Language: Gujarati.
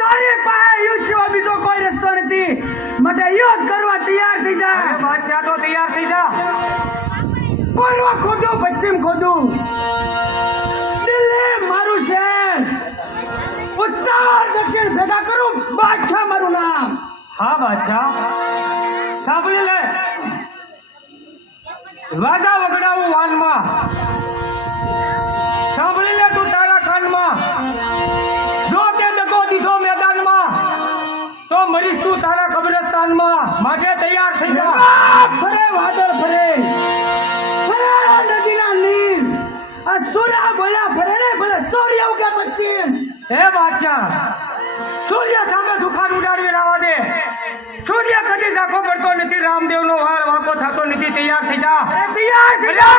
તારી પાસે યુદ્ધ સિવાય બીજો કોઈ રસ્તો નથી. માટે યુદ્ધ કરવા તૈયાર થઈ જા. બાદશાહ તો તૈયાર થઈ જા. પૂર્વ ખોદું પશ્ચિમ ખોદું. દિલ્હી મારું શહેર. ઉત્તર દક્ષિણ ભેગા કરું બાદશાહ મારું નામ. હા બાદશાહ. સાંભળી લે. વાદા વગડાવું મરીશ તું તારા કબ્રસ્તાનમાં. માટે તૈયાર થઈ જા. ફરે વાદળ ફરે. ફરે નદીના નીર. આ સૂર્ય બોલ્યા ફરે ને ભલે સૂર્ય ઉગે પશ્ચિમ. હે બાદશાહ. સૂર્ય સામે દુખાન ઉડાડી રાવા દે. સૂર્ય કદી ઝાંખો પડતો નથી. રામદેવનો વાળ વાંકો થતો નથી. તૈયાર થઈ જા. તૈયાર થઈ જા.